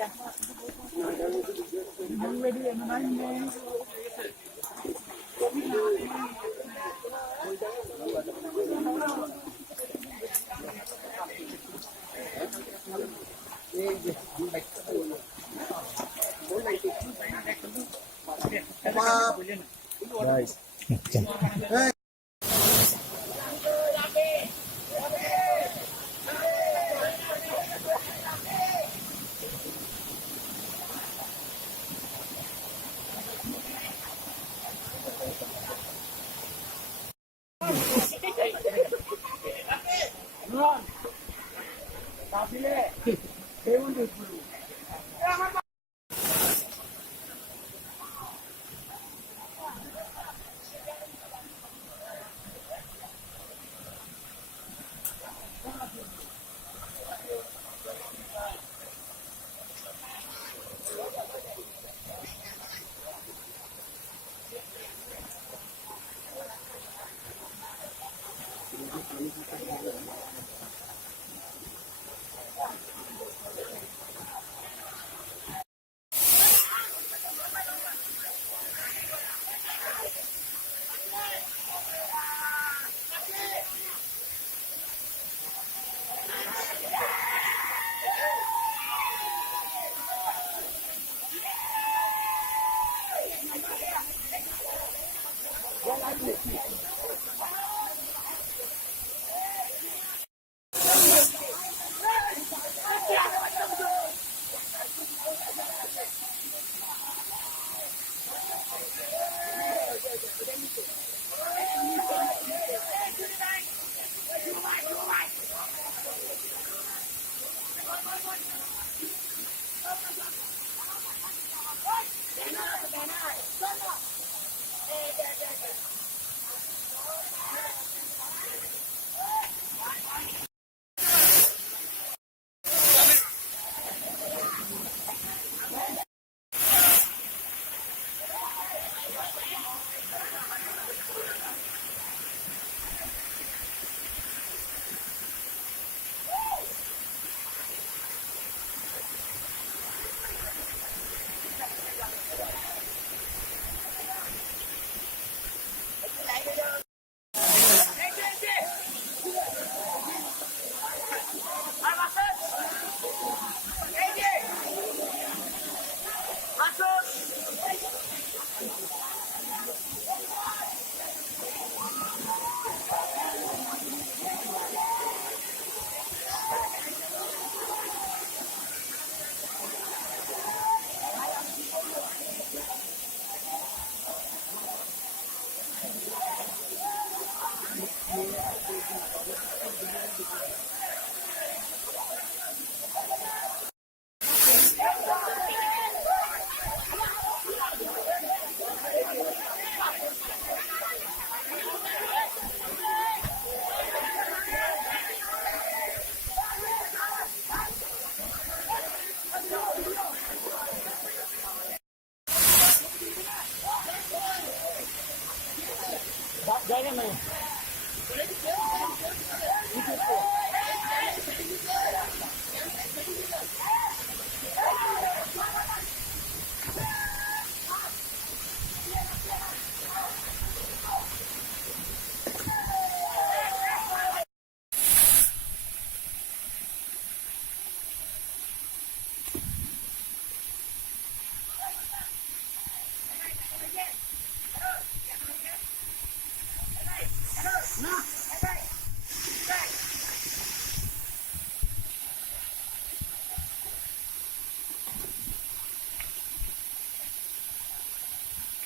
Guys.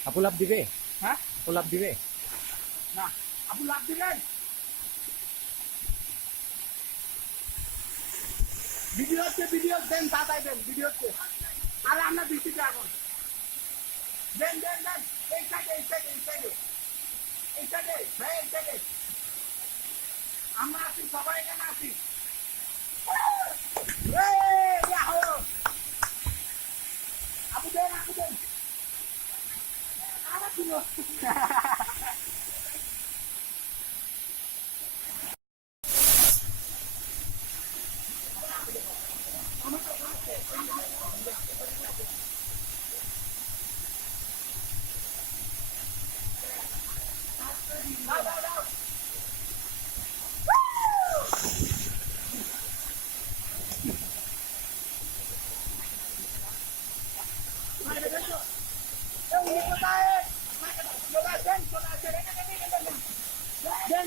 আপু লাভ দিবে? হ্যাঁ, আপু লাভ দিবে না? আপু লাভ দিবেন? ভিডিও হচ্ছে, ভিডিও দেন, তাড়াতাড়ি দেন, ভিডিও হচ্ছে। আরে আমরা বৃষ্টিতে এখন দেন দেন দেন, এই সাইডে এই সাইডে এই সাইডে এই সাইডে ভাই, এই সাইডে আমরা আছি, সবাই এখানে আছি। আপু দেন, আপু দেন। আরে শুনো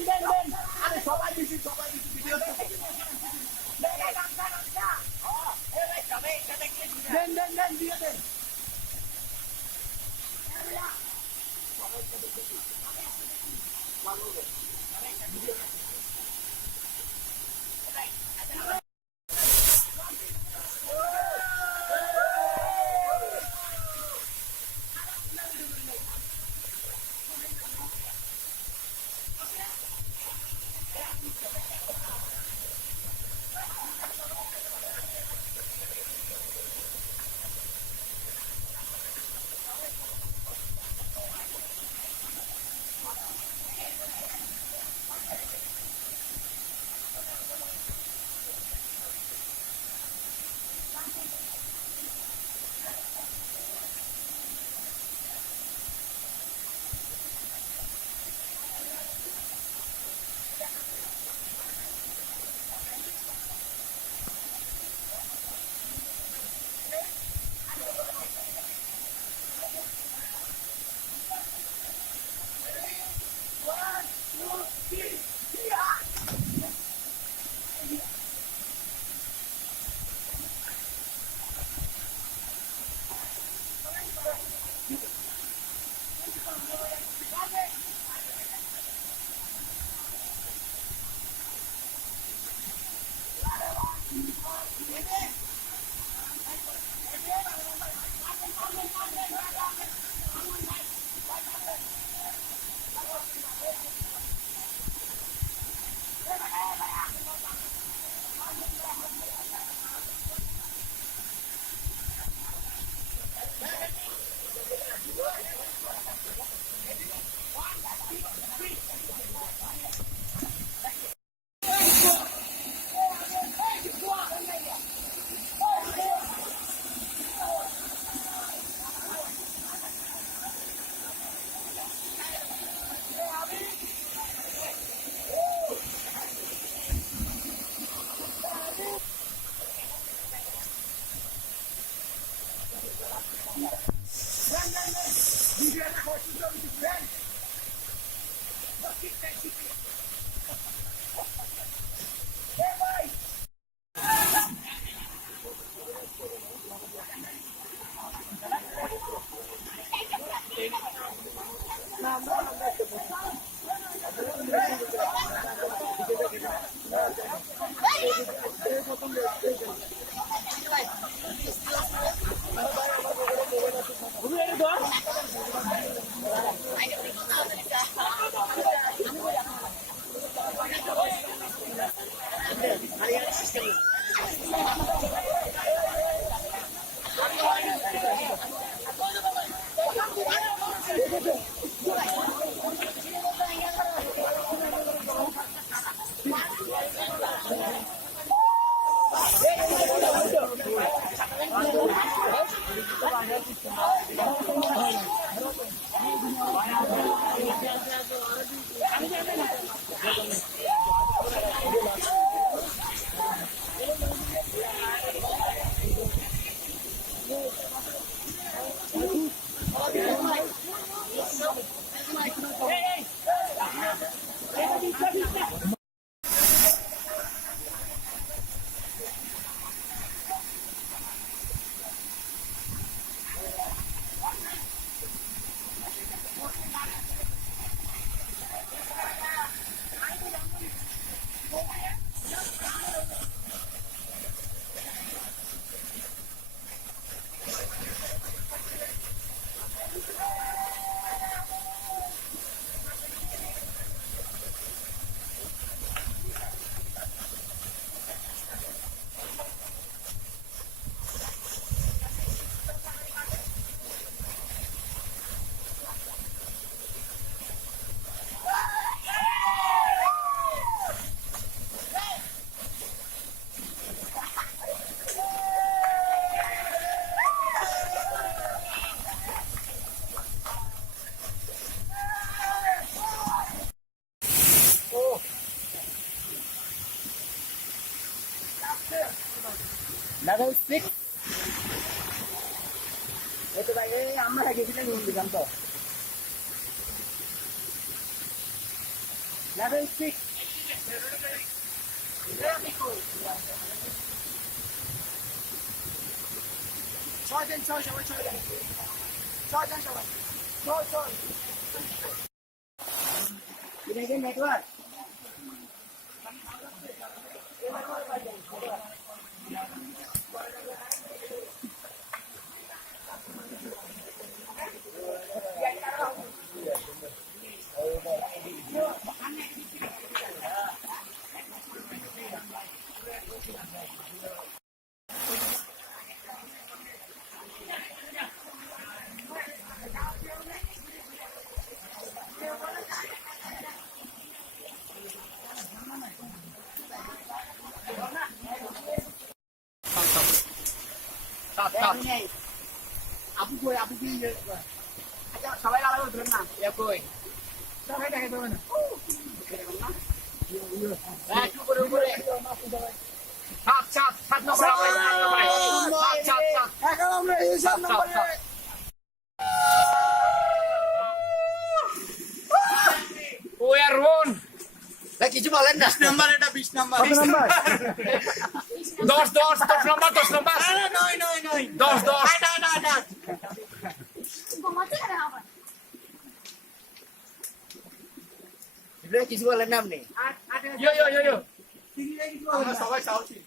দেন আরে সবাই দিছি ভিডিও দেন দিয়ে দেন level 6 itu kayak আমরা গেছিলাম দিলাম তো 7, 6. ছয় দেন ছয় সবাই ছয় দেন সবাই ছয় এটা নেটওয়ার্ক আপু কই আপু কি আচ্ছা সবাই আলাদা ধরেন না কই সবাই দেখে ধরেন না একটু করে উপরে সাত নম্বর এখন আমরা এই 7 নম্বরে ও এরন কিছু বলেন না 20 নম্বর এটা 20 নম্বর 10 নম্বর 10 নম্বর 10 নম্বর নয় 10 না কিছু বলেন না আপনি আমরা সবাই সাহসী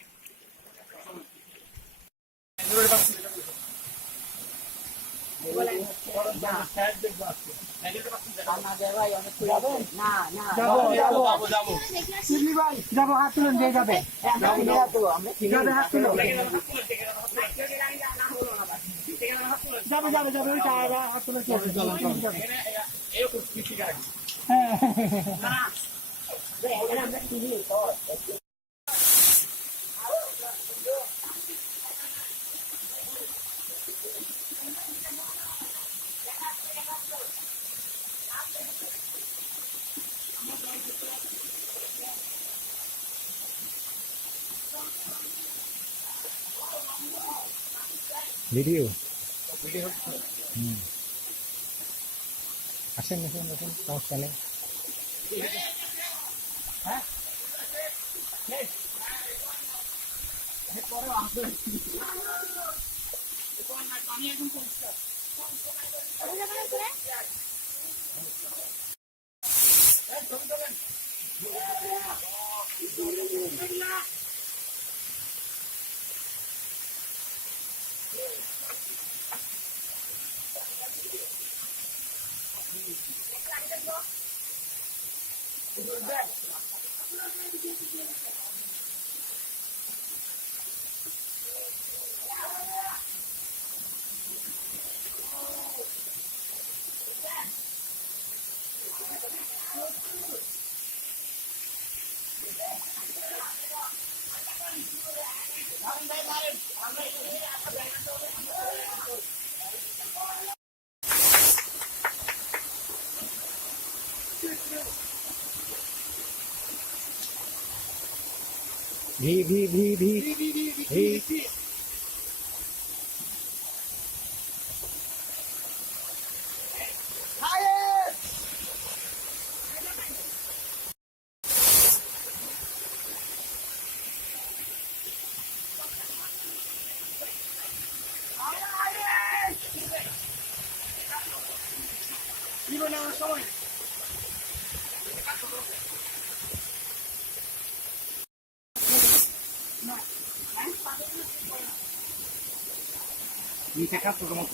যাবো হাত তুলেন দিয়ে যাবে হাত তুলো যাবে হাত তুলে ভিডিও আসেন সমস্যা নেই ভি Dice capo como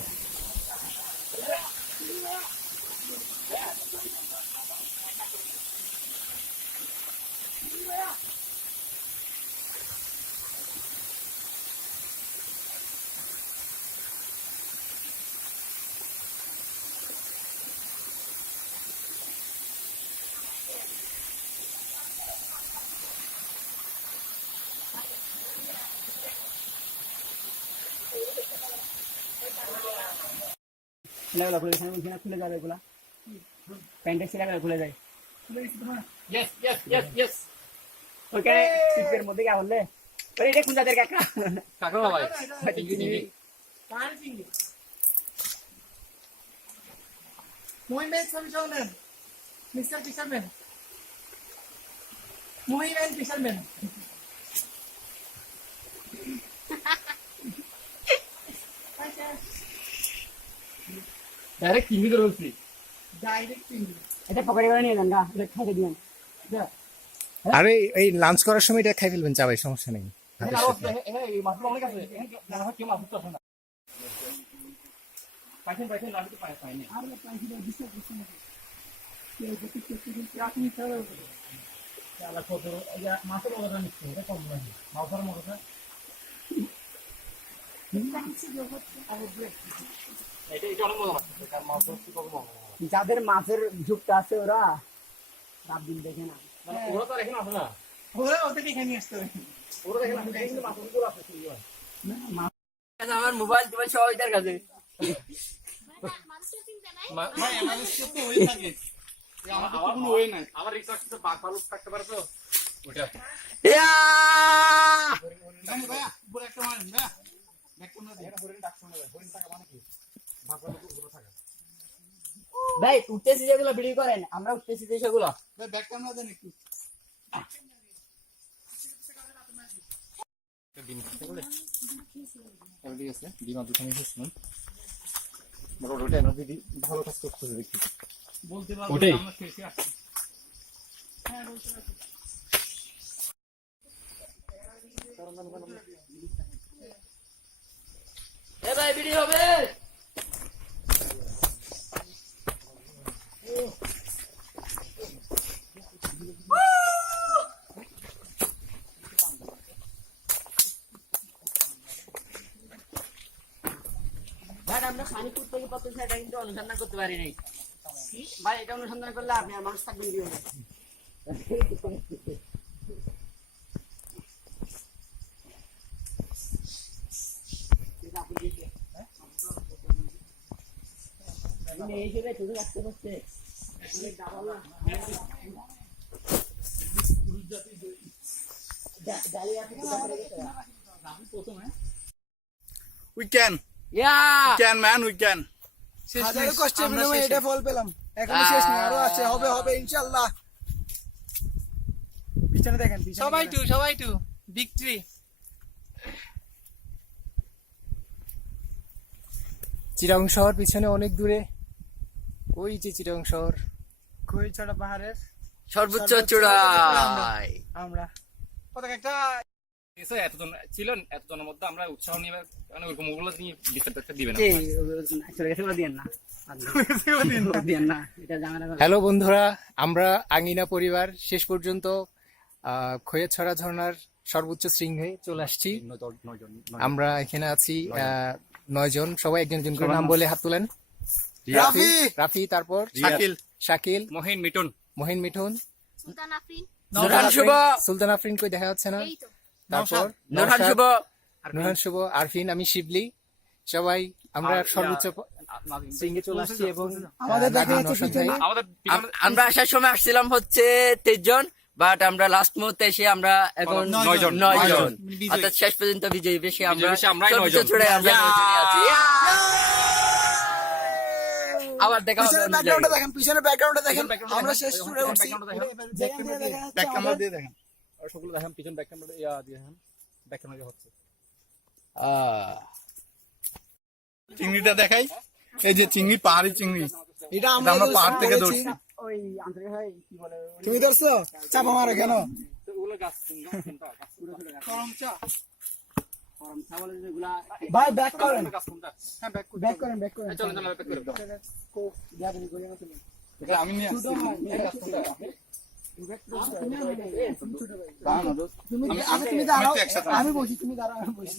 ছেলেগুলো খুলে এখানে খুলে যাবে এগুলা প্যান্টের ছেলেগুলো খুলে যায় ওইখানে শীতের মধ্যে গা হলে এটা কোন জাতের কাকা কাকা ভাই Muy bien, son jóvenes. Mr. Fisherman. মুহিমেন ফিশারম্যান ডাইরেক্ট কিমি করে বলছি ডাইরেক্ট চিংড়ি এটা পকড়ে করে নিয়ে যান গা এটা খাইতে দিবেন আরে এই লাঞ্চ করার সময় এটা খাই ফেলবেন, চাবাই, সমস্যা নেই। এখানে আরো আছে, এই মাছগুলো অনেক আছে, এখানে কেউ মাছ ধরতে আসে না। পাইছেন লাড়িতে পাইনি। আর পাইছি না বিশ্বাস করছি না কেউ যদি চেষ্টা করতে আপনি ছাড়া আলা কত মাছের মজা নিচ্ছে, এটা কম লাগে মাছের মজা। এটা অনেক মজা লাগছে, কারণ মাছ ধরতে কত মজা। যাদের মাছের ঝুঁকটা আছে ওরা রাত দিন দেখে না। মানে ওরা তো আর এখানে আসে না, ওরা ওদেরকে এখানে আসতে হবে ওরা এখানে আসে, কিন্তু মাছগুলো আছে শুধু। আমার মোবাইল টোবাইল সব এটার কাছে। ভাই আমাদের তো ওই থাকে আমাদের তো কোনো ওই নাই আমার রিক্সা আসতে বাঘ ভালুক থাকতে পারে তো ওটা। মানে ভাইয়া বলে একটা মারেন ভাইয়া ব্যাক কোন দিন হরিণ ডাক শুনে যায়, হরিণ থাকা মানে কি বাঘ ভালুক গুলো থাকে। ভাই উঠতেছি যেগুলো ভিডিও করেন, আমরা উঠতেছি যে সেগুলো। ভাই ব্যাক ক্যামেরা দেন একটু ঠিক আছে, ডিমা দুখানি এসেছিলাম, ওটা না দিদি ভালো কাজ করতেছে দেখি। বলতে পারবো ওটাই? আমরা শেষে আসছি হ্যাঁ বলতে পারবো এ ভাই ভিডিও হবে। ভাই আমরা পানিপুর থেকে পত্র সেটা কিন্তু অনুসন্ধান করতে পারি নাই ভাই। এটা অনুসন্ধান করলে আপনি আর মানুষ থাকবেন কি হবে? এই হিসেবে শুধু রাখতে হচ্ছে we can can man we can হাজারো কষ্টের বিনিময়ে এটা ফল পেলাম, এখনো শেষ নেই, আরো আছে, হবে হবে ইনশাআল্লাহ। পিছনে দেখেন, সবাই টু ভিক্টরি। চিটাগং শহর পিছনে অনেক দূরে, ওই যে চিটাগং শহর, খৈয়াছড়া পাহাড়ের সর্বোচ্চ চূড়ায় আমরা কত একটা এতজন ছিলেন, এতজনের মধ্যে আমরা উৎসাহ নিয়ে মানে ওরকম ওগুলো নিয়ে বিস্তারিত দিবেন না। চলে গেছে দিয়েন না দিয়েন না, এটা জানা না। হ্যালো বন্ধুরা, আমরা আঙ্গিনা পরিবার শেষ পর্যন্ত খৈয়াছড়া ঝর্ণার সর্বোচ্চ শৃঙ্গে চলে আসছি। আমরা এখানে আছি 9 জন, সবাই একজন একজন করে নাম বলে হাত তুলেন। রাফি, তারপর শাকিল, মহিন, মিঠুন, সুলতান আফরিন কই দেখা যাচ্ছে না, তারপর নুরহান শুভ, আরফিন, আমি শিবলি। সবাই আমরা সর্বোচ্চ শৃঙ্গে চলে আসছি এবং আমরা আসার সময় আসছিলাম হচ্ছে 23 জন, বাট আমরা লাস্ট মুহূর্তে এসে আমরা এখন 9 জন, অর্থাৎ শেষ পর্যন্ত বিজয়ী বেশি আমরা সর্বোচ্চ চূড়ায় আমরা 9 জনই আছি। আবার দেখা হবে। পিছনে ব্যাকগ্রাউন্ডে দেখেন, আমরা শেষ করে উঠছি। ব্যাক ক্যামেরা দিয়ে দেখেন, আর সবগুলো দেখেন পিছন ব্যাক ক্যামেরা ইয়া দিয়ে দেখেন, ব্যাক ক্যামেরা হচ্ছে। চিংড়িটা দেখাই, এই যে চিংড়ি, পাহাড়ি চিংড়ি, এটা আমরা পাহাড় থেকে ধরছি। ওই আন্তরিক হয় কি বলে, তুমি ধরছো? চাপা মারো কেন? ওগুলো গাছ কোনটা করমচা করমচা বলে যেগুলা। ভাই ব্যাক করেন, গাছ কোনটা? হ্যাঁ ব্যাক করেন চলেন ব্যাক করে দাও। আমি নিয়ে আসছি তুমি দাঁড়াও, আমি বসি, তুমি দাঁড়াও, আমি বসি।